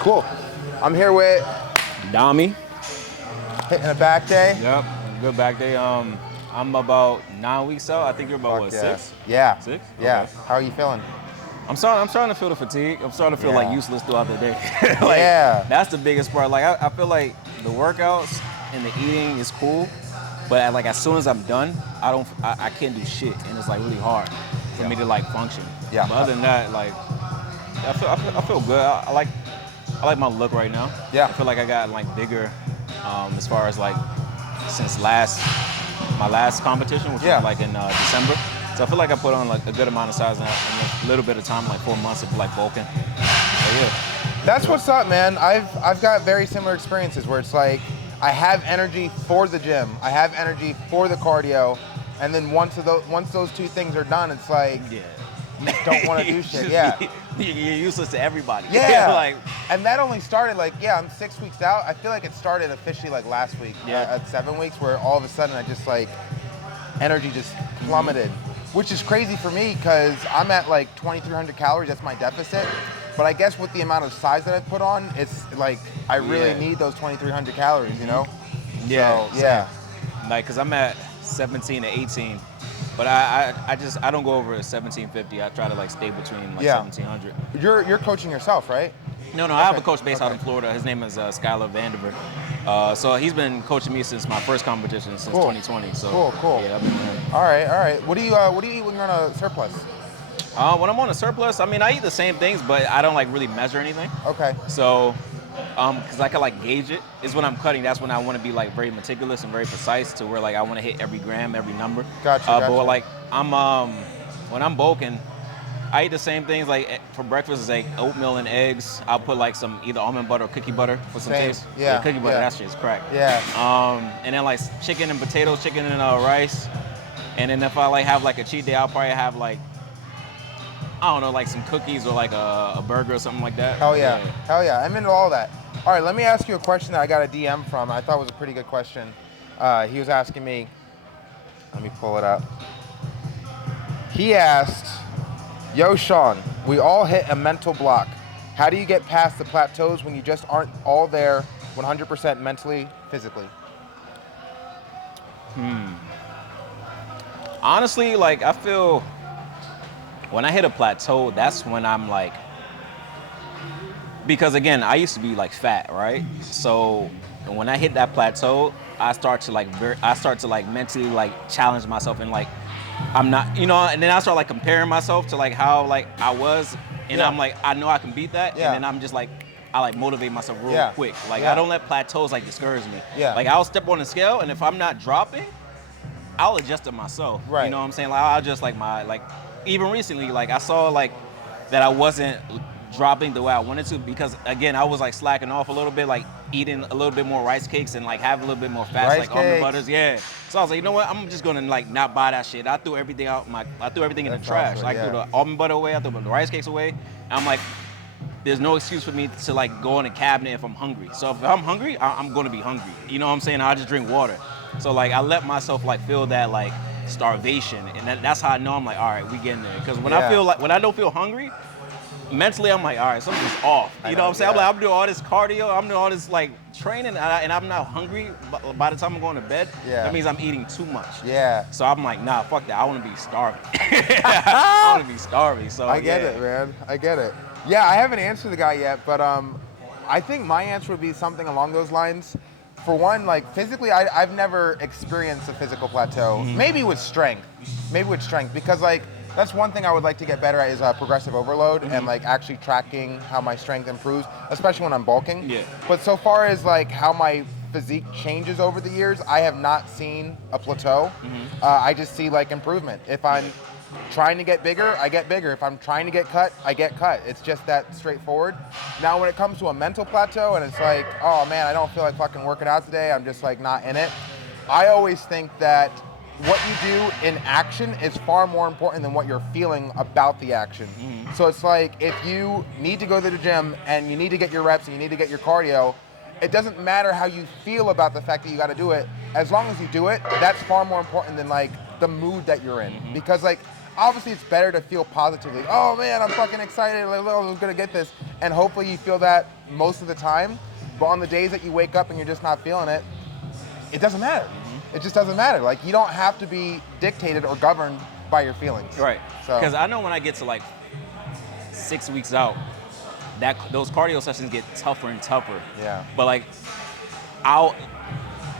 Cool. I'm here with Dami. hitting a back day. Yep, good back day. I'm about 9 weeks out. I think you're about Fuck what, yeah. 6? Yeah. 6? Yeah. Okay. How are you feeling? I'm starting to feel the fatigue. I'm starting to feel like Yeah. useless throughout the day. Yeah. That's the biggest part. Like I feel like the workouts and the eating is cool, but like as soon as I'm done, I can't do shit, and it's like really hard for me to like function. Yeah. But other than that, like I feel good. I like my look right now. Yeah. I feel like I got like bigger, as far as like since my last competition, which was like in December. So I feel like I put on like a good amount of size in a little bit of time, like 4 months of like bulking. So yeah. That's what's up, man. I've got very similar experiences where it's like I have energy for the gym, I have energy for the cardio, and then once those two things are done, it's like you don't want to do shit. Yeah. You're useless to everybody. Yeah. Like, and that only started like, I'm 6 weeks out. I feel like it started officially like last week at 7 weeks, where all of a sudden I just like energy just plummeted, which is crazy for me because I'm at like 2,300 calories. That's my deficit. But I guess with the amount of size that I've put on, it's like I really need those 2,300 calories, you know? Yeah. So, yeah. Like, cause I'm at 17 to 18, but I don't go over 1750. I try to like stay between like 1700. You're coaching yourself, right? No, I have a coach based out in Florida. His name is Skylar Vandiver. So he's been coaching me since my first competition, since 2020. So cool. Yeah, I've been there. All right. What do you eat when you're on a surplus? When I'm on a surplus, I mean, I eat the same things, but I don't like really measure anything. Okay. So, because I can like gauge it, is when I'm cutting. That's when I want to be like very meticulous and very precise to where like I want to hit every gram, every number. Gotcha. But like when I'm bulking, I eat the same things. Like for breakfast, it's like oatmeal and eggs. I'll put like some either almond butter or cookie butter for some taste. Yeah. Cookie butter, that shit's crack. Yeah. And then like chicken and potatoes, chicken and rice. And then if I like have like a cheat day, I'll probably have like, I don't know, like some cookies or like a burger or something like that. Hell yeah. I'm into all that. All right, let me ask you a question that I got a DM from. I thought was a pretty good question. He was asking me, let me pull it up. He asked, yo, Sean, we all hit a mental block. How do you get past the plateaus when you just aren't all there 100% mentally, physically? Honestly, like I feel when I hit a plateau, that's when I'm like, because again, I used to be like fat, right? So when I hit that plateau, I start to like mentally like challenge myself and like I'm not, and then I start like comparing myself to like how like I was, and I'm like, I know I can beat that, and then I'm just like, I like motivate myself real quick. Like I don't let plateaus like discourage me. Like I'll step on the scale, and if I'm not dropping, I'll adjust it myself. Right. You know what I'm saying? Like I'll just like even recently, like I saw like that I wasn't dropping the way I wanted to, because again, I was like slacking off a little bit, like eating a little bit more rice cakes and like having a little bit more fats, like almond butters. Yeah. So I was like, you know what? I'm just gonna like not buy that shit. I threw everything in the trash. Awesome, I threw the almond butter away. I threw the rice cakes away. And I'm like, there's no excuse for me to like go in the cabinet if I'm hungry. So if I'm hungry, I'm gonna be hungry. You know what I'm saying? I'll just drink water. So like I let myself like feel that like starvation, and that's how I know I'm like, all right, we getting there. Because when I don't feel hungry, mentally I'm like, all right, something's off. You know what I'm saying? I'm doing all this cardio, I'm doing all this like training, and I'm not hungry by the time I'm going to bed. That means I'm eating too much. So I'm like, nah, fuck that. I want to be starving. I want to be starving. So I get it, man. I get it. Yeah, I haven't answered the guy yet, but I think my answer would be something along those lines. For one, like physically, I've never experienced a physical plateau. Maybe with strength, because like that's one thing I would like to get better at is progressive overload and like actually tracking how my strength improves, especially when I'm bulking. But so far as like how my physique changes over the years, I have not seen a plateau. I just see like improvement. If I'm trying to get bigger, I get bigger. If I'm trying to get cut, I get cut. It's just that straightforward. Now, when it comes to a mental plateau and it's like, oh man, I don't feel like fucking working out today, I'm just like not in it. I always think that what you do in action is far more important than what you're feeling about the action. So it's like, if you need to go to the gym and you need to get your reps and you need to get your cardio, it doesn't matter how you feel about the fact that you got to do it. As long as you do it, that's far more important than like the mood that you're in. Because like, obviously it's better to feel positively. Oh man, I'm fucking excited. Like, oh, I'm gonna get this, and hopefully you feel that most of the time. But on the days that you wake up and you're just not feeling it, it doesn't matter. It just doesn't matter. Like, you don't have to be dictated or governed by your feelings. Right. So, Because I know when I get to like 6 weeks out, that those cardio sessions get tougher and tougher. Yeah. But like,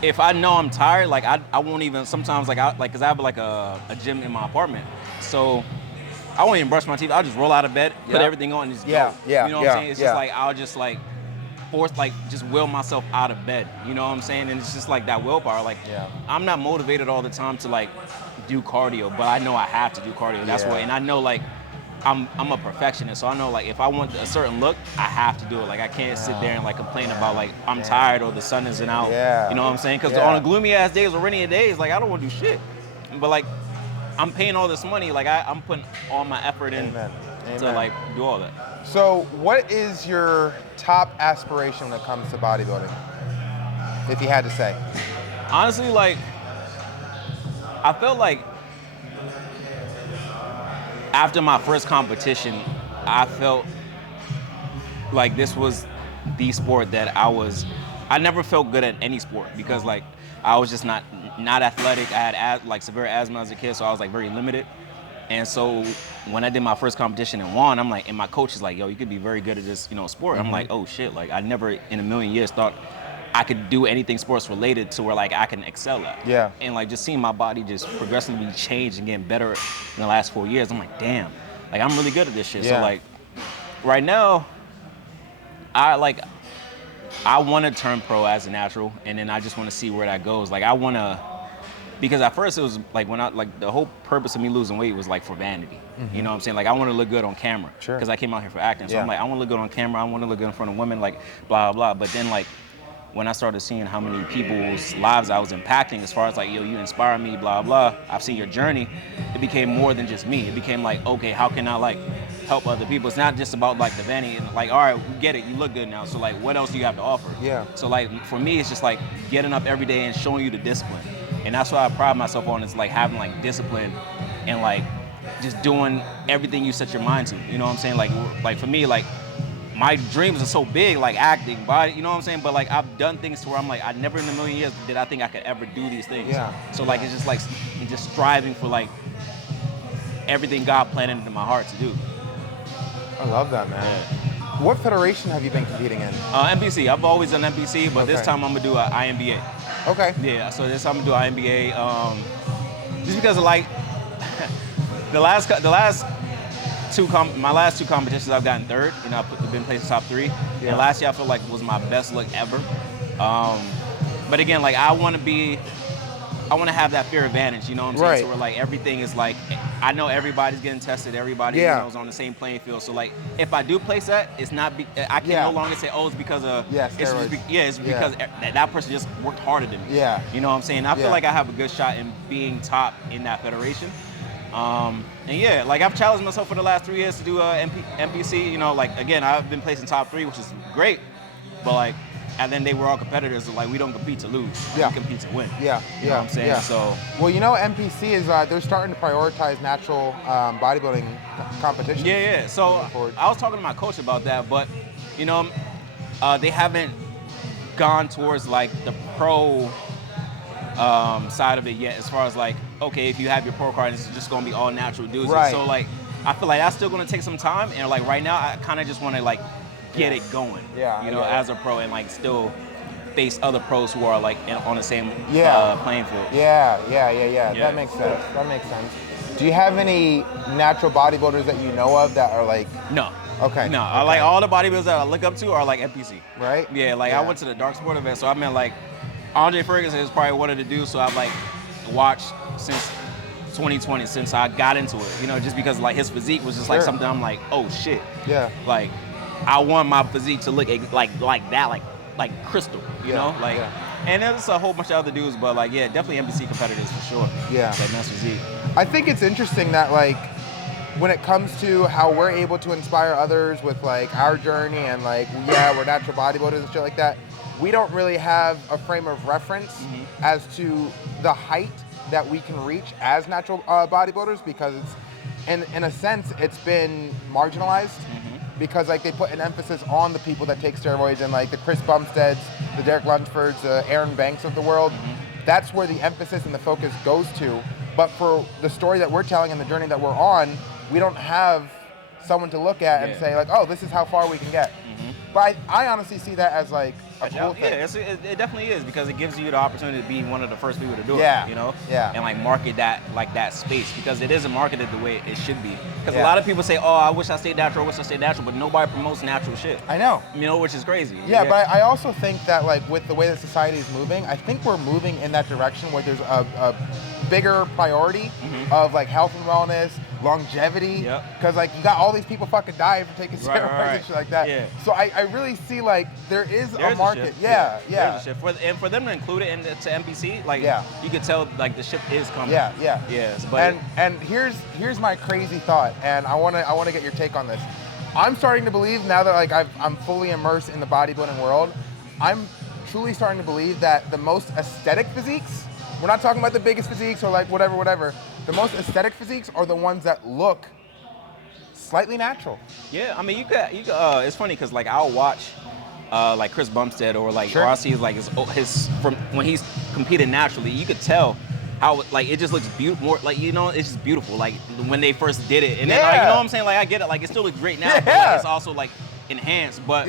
if I know I'm tired, like I won't even sometimes because I have like a gym in my apartment, so I won't even brush my teeth. I'll just roll out of bed, put everything on, and just go. Yeah. You know what I'm saying? It's just like I'll just like force just will myself out of bed. You know what I'm saying? And it's just like that willpower. Like I'm not motivated all the time to like do cardio, but I know I have to do cardio. That's why, and I know like I'm a perfectionist, so I know like if I want a certain look, I have to do it. Like I can't sit there and like complain about like I'm tired or the sun isn't out. You know what I'm saying? Because on a gloomy ass days or rainy days, like I don't want to do shit. But like I'm paying all this money, like I'm putting all my effort in to like do all that. So what is your top aspiration when it comes to bodybuilding, if you had to say? Honestly, like I felt like after my first competition, I felt like this was the sport that I never felt good at any sport because like I was just not athletic. I had like severe asthma as a kid, so I was like very limited. And so when I did my first competition and won, I'm like, and my coach is like, yo, you could be very good at this, sport. I'm like, oh shit, like I never in a million years thought I could do anything sports related to where like I can excel at. Yeah. And like just seeing my body just progressively change and getting better in the last 4 years, I'm like, damn, like I'm really good at this shit. So like right now, I want to turn pro as a natural, and then I just want to see where that goes. Like I want to, because at first it was like the whole purpose of me losing weight was like for vanity. You know what I'm saying? Like I want to look good on camera because I came out here for acting. So I'm like, I want to look good on camera. I want to look good in front of women, like blah, blah, blah. But then like, when I started seeing how many people's lives I was impacting as far as like, yo, you inspire me, blah, blah, I've seen your journey, it became more than just me. It became like, okay, how can I like help other people? It's not just about like the vanity and like, all right, we get it, you look good now, so like what else do you have to offer? So like for me, it's just like getting up every day and showing you the discipline. And that's what I pride myself on, is like having like discipline and like just doing everything you set your mind to. You know what I'm saying? Like for me, like my dreams are so big, like acting, body, you know what I'm saying? But like I've done things to where I'm like, I never in a million years did I think I could ever do these things. So like it's just like just striving for like everything God planted into my heart to do. I love that, man. What federation have you been competing in? NPC. I've always done NPC, but this time I'm gonna do an INBA. Okay. Yeah. So this time I'm gonna do INBA. Just because of like my last two competitions I've gotten third. You know, I've been placed in top 3. And last year I feel like was my best look ever. But again, like I want to have that fair advantage. You know what I'm saying? So where like everything is like, I know everybody's getting tested. Everybody is on the same playing field. So like, if I do place that, it's not. I can no longer say, oh, it's because of. It's because that person just worked harder than me. You know what I'm saying? I feel like I have a good shot in being top in that federation. And like I've challenged myself for the last 3 years to do NPC. You know, like again, I've been placed in top 3, which is great. But like, and then they were all competitors. So like, we don't compete to lose. We compete to win. You know what I'm saying? So. Well, you know, NPC is they're starting to prioritize natural bodybuilding competitions. So I was talking to my coach about that, but you know, they haven't gone towards like the pro side of it yet, as far as like, okay, if you have your pro card, it's just gonna be all natural dudes. So like, I feel like that's still gonna take some time, and like right now, I kind of just want to like get it going. You know, as a pro, and like still face other pros who are like on the same playing field. That makes sense. Do you have any natural bodybuilders that you know of that are like? No. Okay. No, I like all the bodybuilders that I look up to are like NPC. Right. Yeah, like I went to the dark sport event, so I mean like Andre Ferguson is probably one of the dudes, so I've like watched since 2020, since I got into it, you know, just because like his physique was just like something I'm like, oh shit. Like I want my physique to look like that, like crystal, you know? Like and there's a whole bunch of other dudes, but like definitely NPC competitors for sure. Like nice physique. I think it's interesting that like when it comes to how we're able to inspire others with like our journey and like we're natural bodybuilders and shit like that, we don't really have a frame of reference as to the height that we can reach as natural bodybuilders, because in a sense, it's been marginalized because like they put an emphasis on the people that take steroids and like the Chris Bumsteads, the Derek Lunsfords, Aaron Banks of the world. That's where the emphasis and the focus goes to. But for the story that we're telling and the journey that we're on, we don't have someone to look at and say like, oh, this is how far we can get. But I honestly see that as like a cool thing. Yeah, it definitely is because it gives you the opportunity to be one of the first people to do Yeah. it, you know? Yeah. And like market that space because it isn't marketed the way it should be. Because a lot of people say, oh, I wish I stayed natural, but nobody promotes natural shit. I know. You know, which is crazy. Yeah, but I also think that like with the way that society is moving, I think we're moving in that direction where there's a bigger priority of like health and wellness, longevity, because like you got all these people fucking dying for taking steroids and shit like that. Yeah. So I really see like there's a market. Shift. Yeah. There's a shift. And for them to include it into NPC, like you could tell like the shift is coming. Yeah. But and here's my crazy thought, and I wanna get your take on this. I'm starting to believe now that like I'm fully immersed in the bodybuilding world, I'm truly starting to believe that the most aesthetic physiques, we're not talking about the biggest physiques or like whatever. The most aesthetic physiques are the ones that look slightly natural. Yeah, I mean, you could. It's funny because like I'll watch like Chris Bumstead or like RC is like his from when he's competing naturally. You could tell how like it just looks beautiful. More like it's just beautiful. Like when they first did it, and then like, you know what I'm saying. Like I get it. Like it still looks great now, but like, it's also like enhanced. But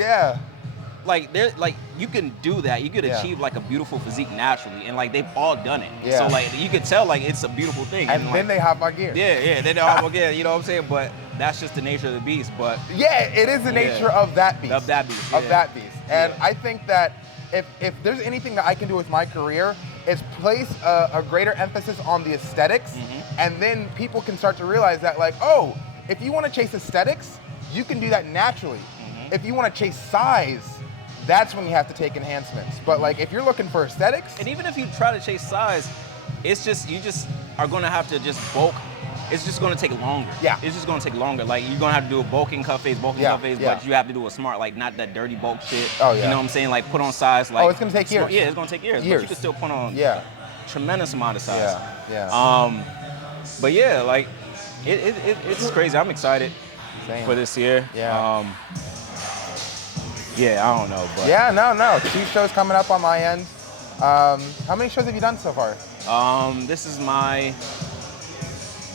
like there's like you can do that. You could achieve like a beautiful physique naturally, and like they've all done it. So like you could tell like it's a beautiful thing. And then like, they hop on gear. Then they hop on gear. You know what I'm saying? But that's just the nature of the beast. But it is the nature of that beast. Of that beast. Of that beast. And I think that if there's anything that I can do with my career, is place a greater emphasis on the aesthetics, and then people can start to realize that like, oh, if you want to chase aesthetics, you can do that naturally. If you want to chase size, that's when you have to take enhancements. But like if you're looking for aesthetics, and even if you try to chase size, it's just you just are going to have to just bulk. It's just going to take longer. It's just going to take longer. Like you're going to have to do a bulking cut phase, but you have to do a smart, like not that dirty bulk shit. You know what I'm saying? Like put on size. Like it's going to take years. Yeah, it's going to take years. But you can still put on tremendous amount of size. But yeah, like it's crazy. I'm excited for this year. I don't know, but no. 2 shows coming up on my end. How many shows have you done so far? This is my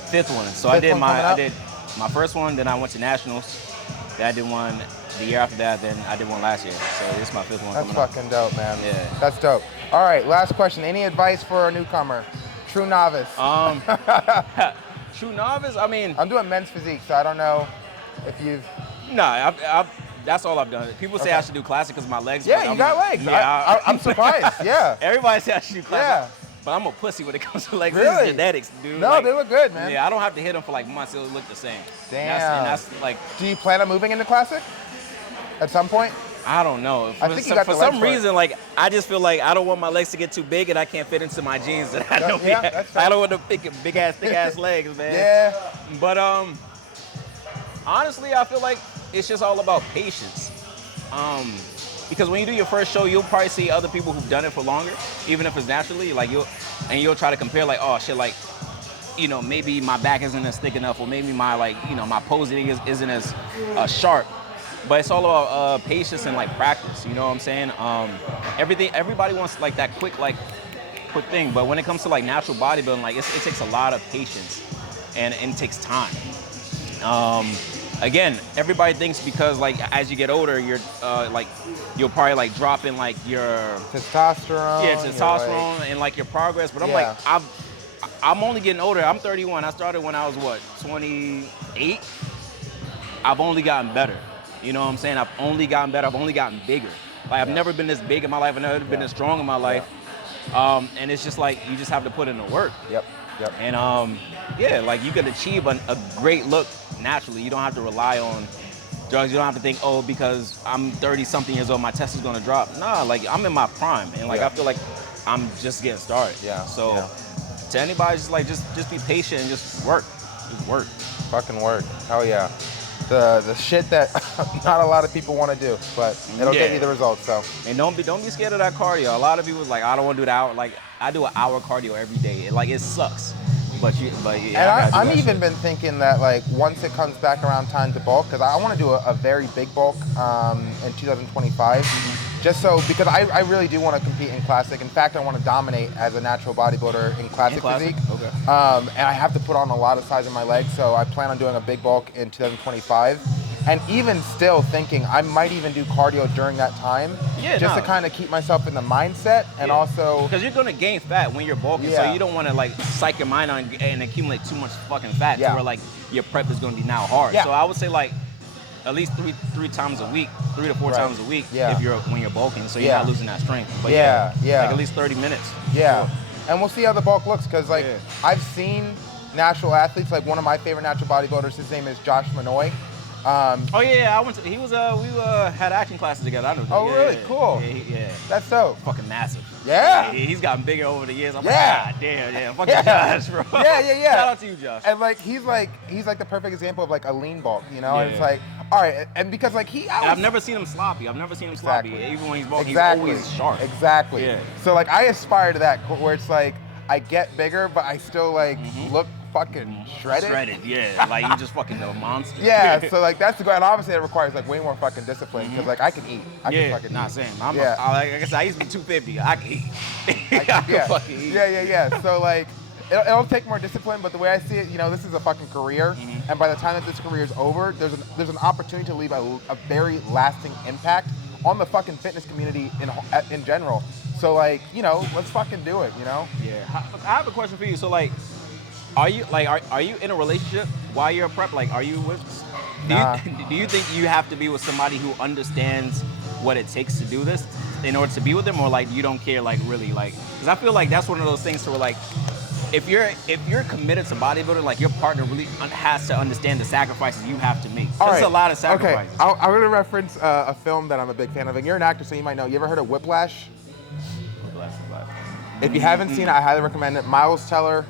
5th one. So I did my first one, then I went to nationals. Then I did one the year after that, then I did one last year. So this is my 5th one. That's fucking dope, man. Yeah. That's dope. All right, last question. Any advice for a newcomer? True novice. True novice? I mean, I'm doing men's physique, so I don't know if you've... No, that's all I've done. People say I should do classic because my legs. Yeah, you got legs. Yeah, I'm surprised. Yeah. Everybody says I should do classic. But I'm a pussy when it comes to legs. Really? This is genetics, dude. No, they look good, man. Yeah, I don't have to hit them for like months. It'll look the same. Damn. And that's like... Do you plan on moving into classic at some point? I don't know. For some reason, like, I just feel like I don't want my legs to get too big and I can't fit into my jeans. That I don't want to big ass, thick ass legs, man. Yeah. But honestly, I feel like it's just all about patience. Because when you do your first show, you'll probably see other people who've done it for longer, even if it's naturally. Like you'll try to compare, like, oh shit, like, you know, maybe my back isn't as thick enough, or maybe my my posing isn't as sharp. But it's all about patience and like practice. You know what I'm saying? Everybody wants like that quick quick thing, but when it comes to like natural bodybuilding, like it takes a lot of patience and it takes time. Again, everybody thinks because like as you get older, you're you'll probably like drop in like your testosterone. Yeah, testosterone and like your progress. But I'm like, I'm only getting older. I'm 31. I started when I was 28. I've only gotten better. You know what I'm saying? I've only gotten better. I've only gotten bigger. Like I've never been this big in my life. I've never been this strong in my life. And it's just like you just have to put in the work. Yep. And like you can achieve a great look naturally. You don't have to rely on drugs. You don't have to think, oh, because I'm 30-something years old, my test is gonna drop. Nah, like I'm in my prime, and like I feel like I'm just getting started. So to anybody, just be patient and just work. Just work. Fucking work. Hell yeah. The shit that not a lot of people want to do, but it'll get you the results. So. And don't be scared of that cardio. A lot of people like, I don't want to do that hour. Like I do an hour cardio every day. It sucks. but And yeah. I'm even been thinking that like once it comes back around time to bulk, because I want to do a very big bulk in 2025, just so because I really do want to compete in classic. In fact, I want to dominate as a natural bodybuilder in classic physique. Okay. And I have to put on a lot of size in my legs, so I plan on doing a big bulk in 2025. And even still thinking I might even do cardio during that time, just to kind of keep myself in the mindset and also because you're gonna gain fat when you're bulking, so you don't want to like psych your mind on and accumulate too much fucking fat to where like your prep is gonna be now hard. So I would say like at least three times a week, 3 to 4 times a week if when you're bulking, so you're not losing that strength. But like at least 30 minutes. Yeah, and we'll see how the bulk looks because like I've seen natural athletes, like one of my favorite natural bodybuilders, his name is Josh Manoy. Oh yeah, I went to. He was. We had acting classes together. I know. Oh really? Cool. Yeah. That's dope. Fucking massive. Yeah. He's gotten bigger over the years. I'm like, God damn. Fucking Josh, bro. Yeah. Shout out to you, Josh. And like he's like the perfect example of like a lean bulk, you know. And it's like, all right, and because like I've never seen him sloppy. Even when he's bulking, he's always sharp. Exactly. Yeah. So like I aspire to that, where it's like I get bigger, but I still like look fucking shredded. Like you just fucking a monster. Yeah, so like that's the goal, and obviously it requires like way more fucking discipline because like I can eat. I can fucking not eat. saying. Like I said, I used to be 250. I can eat. I can fucking eat. Yeah. So like it'll take more discipline, but the way I see it, you know, this is a fucking career, and by the time that this career is over, there's an opportunity to leave a very lasting impact on the fucking fitness community in general. So like, you know, let's fucking do it, you know? Yeah. I have a question for you. So like, are you in a relationship while you're a prep? Like, are you with? Do you think you have to be with somebody who understands what it takes to do this in order to be with them, or like you don't care, like really, like? Because I feel like that's one of those things where like, if you're committed to bodybuilding, like your partner really has to understand the sacrifices you have to make. There's a lot of sacrifices. Okay, I'm gonna reference a film that I'm a big fan of, and you're an actor, so you might know. You ever heard of Whiplash? If you haven't seen it, I highly recommend it. Miles Teller,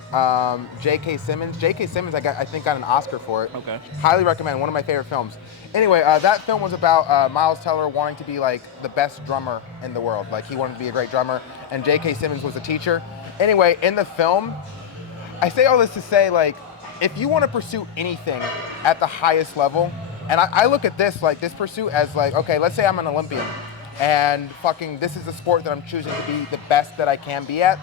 J.K. Simmons. J.K. Simmons, I think got an Oscar for it. Okay. Highly recommend. One of my favorite films. Anyway, that film was about Miles Teller wanting to be like the best drummer in the world. Like he wanted to be a great drummer, and J.K. Simmons was a teacher. Anyway, in the film, I say all this to say like, if you want to pursue anything at the highest level, and I look at this like this pursuit as like, okay, let's say I'm an Olympian. And fucking this is the sport that I'm choosing to be the best that I can be at.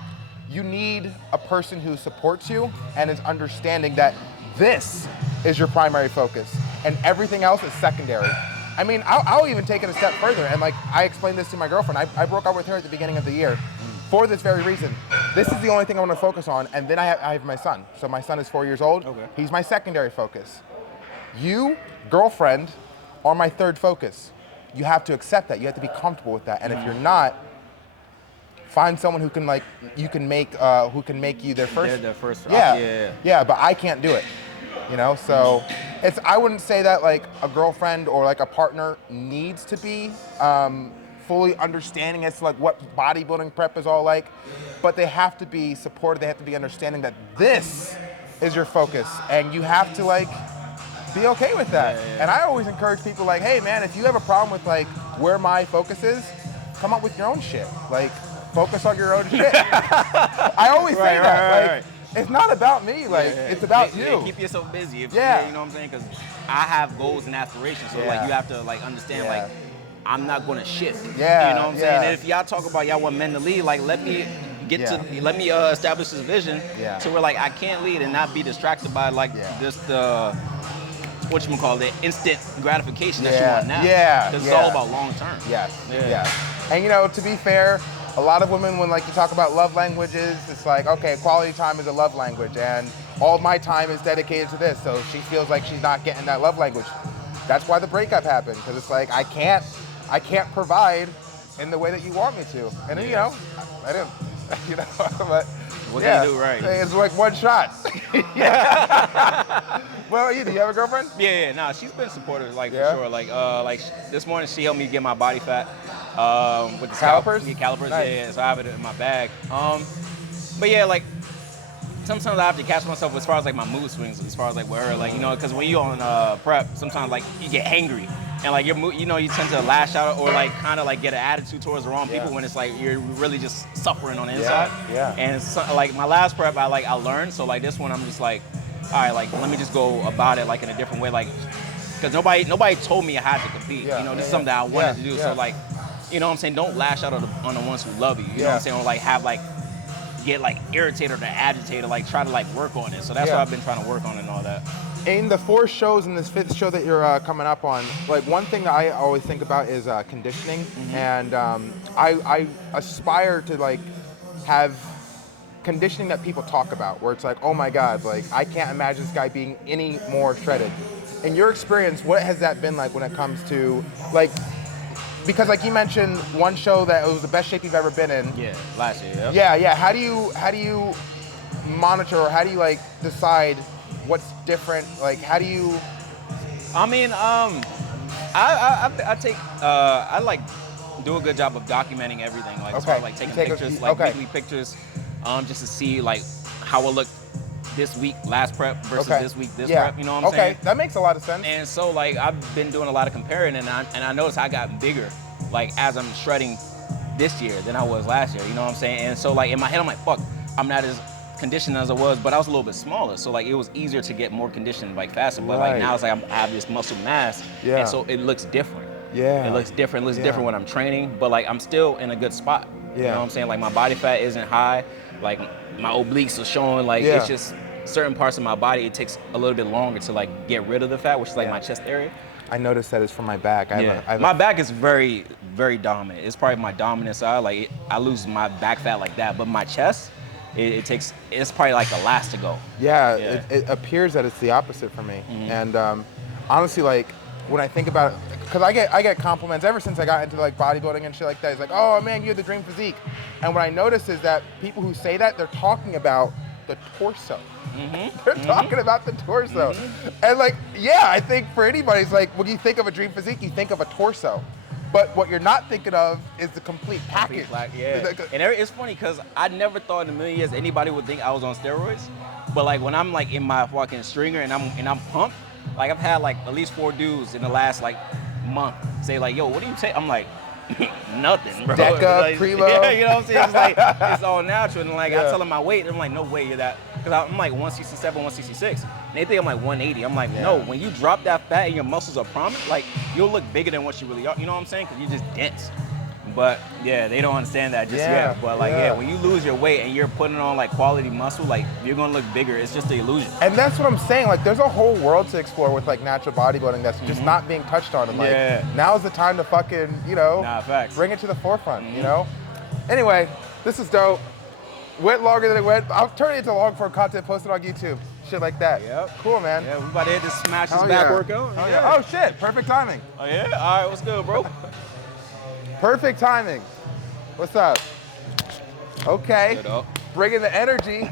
You need a person who supports you and is understanding that this is your primary focus and everything else is secondary. I mean, I'll even take it a step further, and like I explained this to my girlfriend. I broke up with her at the beginning of the year for this very reason. This is the only thing I want to focus on, and then I have my son. So my son is 4 years old. Okay. He's my secondary focus. You, girlfriend, are my third focus. You have to accept that. You have to be comfortable with that. And if you're not, find someone who can make you their first. Their first. Yeah. But I can't do it. You know, so I wouldn't say that like a girlfriend or like a partner needs to be fully understanding as to like what bodybuilding prep is all like, but they have to be supportive. They have to be understanding that this is your focus, and you have to like be okay with that. And I always encourage people like, hey man, if you have a problem with like where my focus is, come up with your own shit. Like, focus on your own shit. I always say that. Like, it's not about me. Like, it's about you. Keep yourself busy. You know what I'm saying? Because I have goals and aspirations. So like, you have to like understand like, I'm not gonna shift. You know what I'm saying? And if y'all talk about y'all want men to lead, like let me establish this vision to where like I can't lead and not be distracted by like just the instant gratification that you want now. Because it's all about long term. Yes. And you know, to be fair, a lot of women, when like you talk about love languages, it's like, okay, quality time is a love language, and all my time is dedicated to this. So she feels like she's not getting that love language. That's why the breakup happened, because it's like I can't provide in the way that you want me to. And then, you know, I didn't, you know, but what do you do right? It's like one shot. Well, do you have a girlfriend? Yeah, nah, she's been supportive, like for sure. Like this morning she helped me get my body fat with the calipers. Calipers, Nice. So I have it in my bag. But yeah, like sometimes I have to catch myself as far as like my mood swings, as far as like with her, like you know, because when you on prep, sometimes like you get hangry. and like you know, you tend to lash out or like kind of like get an attitude towards the wrong people when it's like you're really just suffering on the inside. Yeah. And so, like my last prep, I learned. So like this one, I'm just like, all right, like let me just go about it like in a different way, like because nobody told me I had to compete. You know, this is something that I wanted to do. So like, you know what I'm saying? Don't lash out on the ones who love you. You know what I'm saying? Or like get like irritated or agitated, like try to like work on it. So that's what I've been trying to work on and all that. In the 4 shows and this 5th show that you're coming up on, like one thing that I always think about is conditioning, and I aspire to like have conditioning that people talk about, where it's like, oh my God, like I can't imagine this guy being any more shredded. In your experience, what has that been like when it comes to like, because like you mentioned one show that it was the best shape you've ever been in. Yeah, last year. Yep. Yeah. How do you monitor, or how do you like decide what's different? Like, how do you? I mean, I like do a good job of documenting everything. Like, as far as like taking pictures, like weekly pictures, just to see like how it looked this week, last prep versus this week, this prep. You know what I'm saying? That makes a lot of sense. And so like I've been doing a lot of comparing, and I noticed I got bigger, like as I'm shredding this year than I was last year. You know what I'm saying? And so like in my head, I'm like, fuck, I'm not as conditioned as I was, but I was a little bit smaller, so like it was easier to get more conditioned like faster. But like now it's like I have this muscle mass, and so it looks different. It looks different. It looks different when I'm training, but like I'm still in a good spot. You know what I'm saying? Like my body fat isn't high, like my obliques are showing. Like it's just certain parts of my body, it takes a little bit longer to like get rid of the fat, which is like my chest area. I noticed that it's from my back. My back is very, very dominant. It's probably my dominant side. Like I lose my back fat like that, but my chest, it's probably like the last to go. It appears that it's the opposite for me. And honestly, like when I think about it, because I get compliments ever since I got into like bodybuilding and shit like that. It's like, oh man, you have the dream physique. And what I notice is that people who say that, they're talking about the torso. They're talking about the torso. And like, I think for anybody, it's like when you think of a dream physique, you think of a torso. But what you're not thinking of is the complete package. And it's funny because I never thought in a million years anybody would think I was on steroids. But like when I'm like in my fucking stringer and I'm pumped, like I've had like at least 4 dudes in the last like month say like, yo, what do you take? I'm like, nothing, bro. Deca, like, preload. You know what I'm saying? It's like, it's all natural. And like I tell them my weight, I'm like, no way you're that. Because I'm like 167, 166. And they think I'm like 180. I'm like, no, when you drop that fat and your muscles are prominent, like you'll look bigger than what you really are. You know what I'm saying? Because you're just dense. But they don't understand that just yet. But like, when you lose your weight and you're putting on like quality muscle, like you're gonna look bigger. It's just the illusion. And that's what I'm saying. Like, there's a whole world to explore with like natural bodybuilding that's just not being touched on. And like, now's the time to fucking, bring it to the forefront. You know. Anyway, this is dope. Went longer than it went. I'll turn it into long form content, posted on YouTube. Shit like that. Cool, man. Yeah, we about to hit this smash this back workout. Oh shit, perfect timing. Oh yeah? All right, what's good, bro? Perfect timing. What's up? Okay. Bringing the energy.